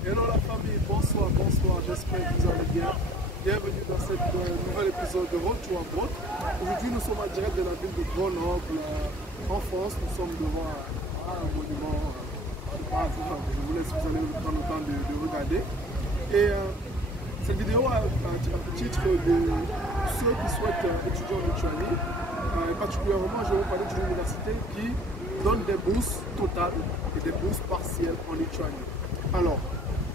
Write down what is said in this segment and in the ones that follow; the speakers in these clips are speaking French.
Hello la famille, bonsoir, j'espère que vous allez bien. Bienvenue dans cet nouvel épisode de Road to Abroad. Aujourd'hui nous sommes en direct de la ville de Grenoble, en France. Nous sommes devant un monument, je vous laisse, vous allez prendre le temps de regarder. Et cette vidéo a un titre de ceux qui souhaitent étudier en Lituanie. Particulièrement, je vais vous parler d'une université qui donne des bourses totales et des bourses partielles en Lituanie. Alors,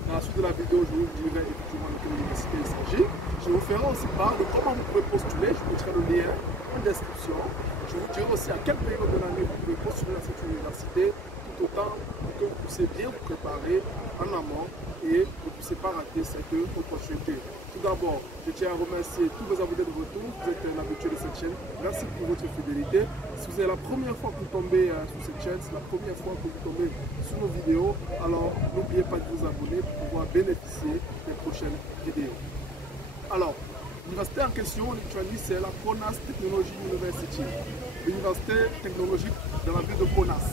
dans la suite de la vidéo, je vous dirai effectivement de quelle université il s'agit. Je vous ferai aussi part de comment vous pouvez postuler. Je vous mettrai le lien en description. Je vous dirai aussi à quelle période de l'année vous pouvez postuler à cette université, tout autant que vous puissiez bien vous préparer en amont et que vous ne puissiez pas rater cette opportunité. Tout d'abord, je tiens à remercier tous mes abonnés de retour. Vous êtes un habitué de cette chaîne. Merci pour votre fidélité. Si vous êtes la première fois que vous tombez sur cette chaîne, c'est la première fois que vous tombez sur nos vidéos, alors n'oubliez pas de vous abonner pour pouvoir bénéficier des prochaines vidéos. Alors, l'université en question en Lituanie, c'est la Kaunas Technology University. L'université technologique dans la ville de Kaunas.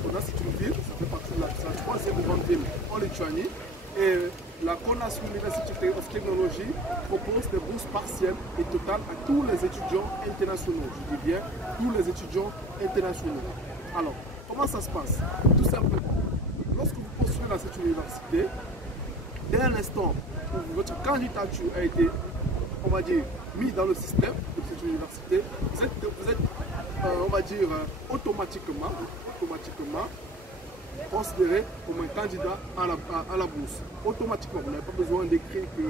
Kaunas, c'est une ville, ça fait partie de la troisième grande ville en Lituanie. Et la Kaunas University of Technology propose des bourses partielles et totales à tous les étudiants internationaux. Je dis bien tous les étudiants internationaux. Alors, comment ça se passe? Tout simplement, lorsque vous postulez dans cette université, dès l'instant où votre candidature a été, on va dire, mise dans le système de cette université, vous êtes on va dire, automatiquement considéré comme un candidat à la bourse. Automatiquement, vous n'avez pas besoin d'écrire que,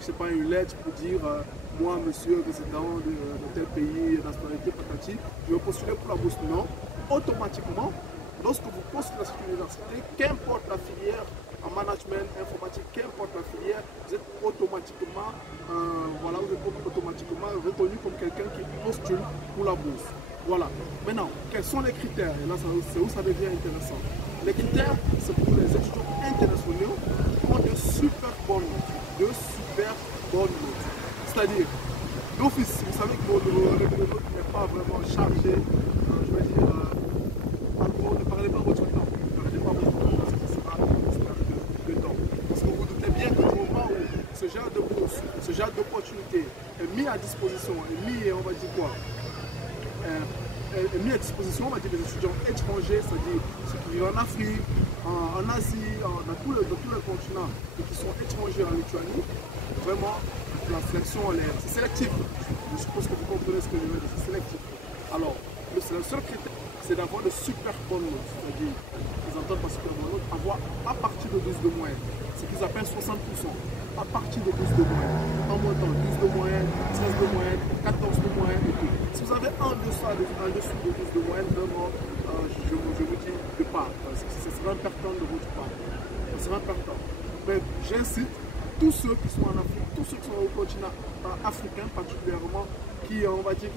je sais pas, une lettre pour dire moi, monsieur, résident de tel pays, nationalité, patati, je vais postuler pour la bourse. Non, automatiquement, lorsque vous postulez à cette université, qu'importe la filière en management, informatique, qu'importe la filière, vous êtes automatiquement, reconnu comme quelqu'un qui postule pour la bourse. Voilà. Maintenant, quels sont les critères? Et là, c'est où ça devient intéressant. Les critères, c'est pour les étudiants internationaux qui ont de super bonnes notes. C'est-à-dire, d'office, vous savez que le note n'est pas vraiment chargé, je vais dire, en gros, ne parlez pas votre temps. Ne parlez pas votre temps parce que ce sera de temps. Parce que vous doutez bien que du moment où ce genre de bourse, ce genre d'opportunité est mis à disposition, on va dire quoi, est mis à disposition, on va dire, des étudiants étrangers, c'est-à-dire ceux qui vivent en Afrique, en Asie, dans tous les continents, et qui sont étrangers en Lituanie. Vraiment, la sélection, c'est sélectif. Je suppose que vous comprenez ce que je veux dire, c'est sélectif. Alors, le seul critère, c'est d'avoir de super bonnes notes, c'est-à-dire, ils entendent par super bonnes notes, avoir à partir de 12 de moyenne, ce qu'ils appellent 60%. À partir de 12 de moyenne, en montant 12 de moyenne, 13 de moyenne, 14 de moyenne et tout. Si vous avez en dessous de 12 de moyenne, vraiment, je vous dis de part, ce sera important de votre part. Ce sera important. Mais j'incite tous ceux qui sont en Afrique, tous ceux qui sont au continent africain particulièrement, qui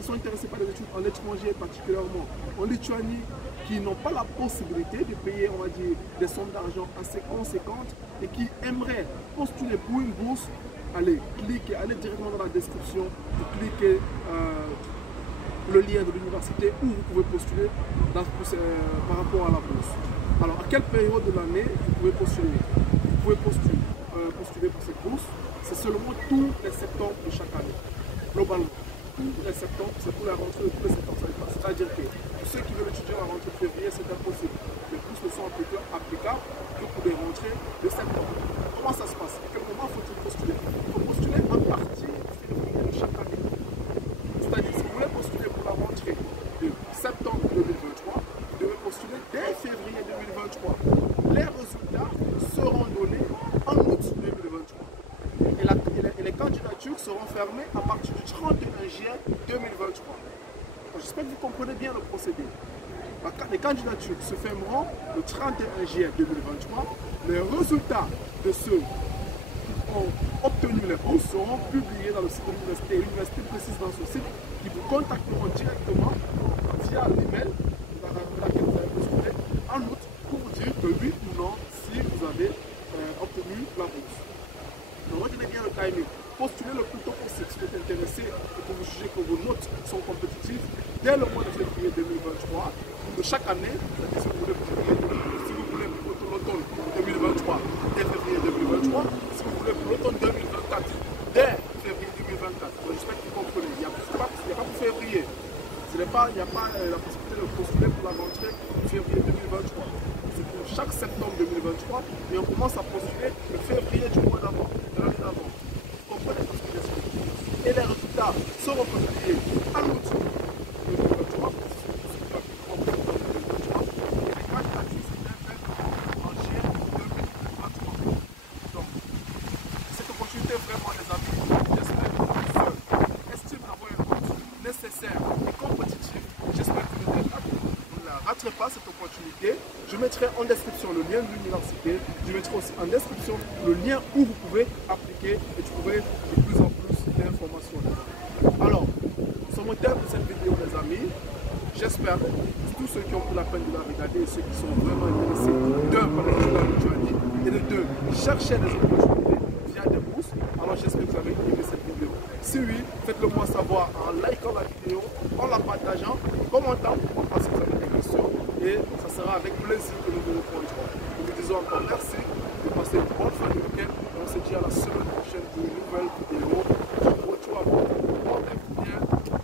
sont intéressés par les études en étranger, particulièrement en Lituanie, qui n'ont pas la possibilité de payer, on va dire, des sommes d'argent assez conséquentes et qui aimeraient postuler pour une bourse, allez directement dans la description, cliquez le lien de l'université où vous pouvez postuler par rapport à la bourse. Alors, à quelle période de l'année vous pouvez postuler? Vous pouvez postuler pour cette bourse, c'est seulement tous les septembre de chaque année, globalement. Tous les septembre, c'est pour la rentrée de tous les septembre. C'est-à-dire que pour ceux qui veulent étudier à la rentrée de février, c'est impossible. Les bourses ne sont applicables que pour les rentrées de septembre. Comment ça se passe? À quel moment faut-il postuler? Il faut postuler à partir de février de chaque année. C'est-à-dire, si vous voulez postuler pour la rentrée de septembre 2023, vous devez postuler dès février 2023. Les résultats seront donnés en août 2023. Et les candidatures seront fermées à partir du 31 juin 2023. J'espère que vous comprenez bien le procédé. Les candidatures se fermeront le 31 juillet 2023. Les résultats de ceux qui ont obtenu les bourses seront publiés dans le site de l'université. L'université précise dans ce site qui vous contacteront directement via l'email dans laquelle vous avez postulé en août pour vous dire que oui ou non si vous avez obtenu la bourse. Donc retenez bien le timing. Postulez le plus tôt possible si vous êtes intéressé et que vous jugez que vos notes sont compétitives dès le mois de février 2023 de chaque année, c'est-à-dire si vous voulez pour l'automne 2023 dès février 2023. pas la possibilité de postuler pour la rentrée février 2023. C'est pour chaque septembre 2023 et on commence à postuler le février du mois d'avant, de l'année d'avant. Vous comprenez ce que j'explique? Et les résultats seront publiés à l'août 2023. Vraiment les amis, j'espère que ceux estiment avoir une route nécessaire et compétitive, j'espère que vous ne la raterez pas cette opportunité. Je mettrai en description le lien de l'université, je mettrai aussi en description le lien où vous pouvez appliquer et trouver de plus en plus d'informations. Alors, nous sommes au terme de cette vidéo les amis. J'espère que tous ceux qui ont pris la peine de la regarder et ceux qui sont vraiment intéressés d'un par l'étude en Lituanie et de deux chercher des opportunités via des bourses. Alors j'espère que vous avez aimé cette vidéo. Si oui, faites-le moi savoir en likant la vidéo, en la partageant, en commentant pour moi si vous avez des questions et ça sera avec plaisir que nous vous répondrons. Nous vous disons encore merci, de passer une bonne fin de week-end et on se dit à la semaine prochaine pour une nouvelle vidéo. Ciao, ciao, bien.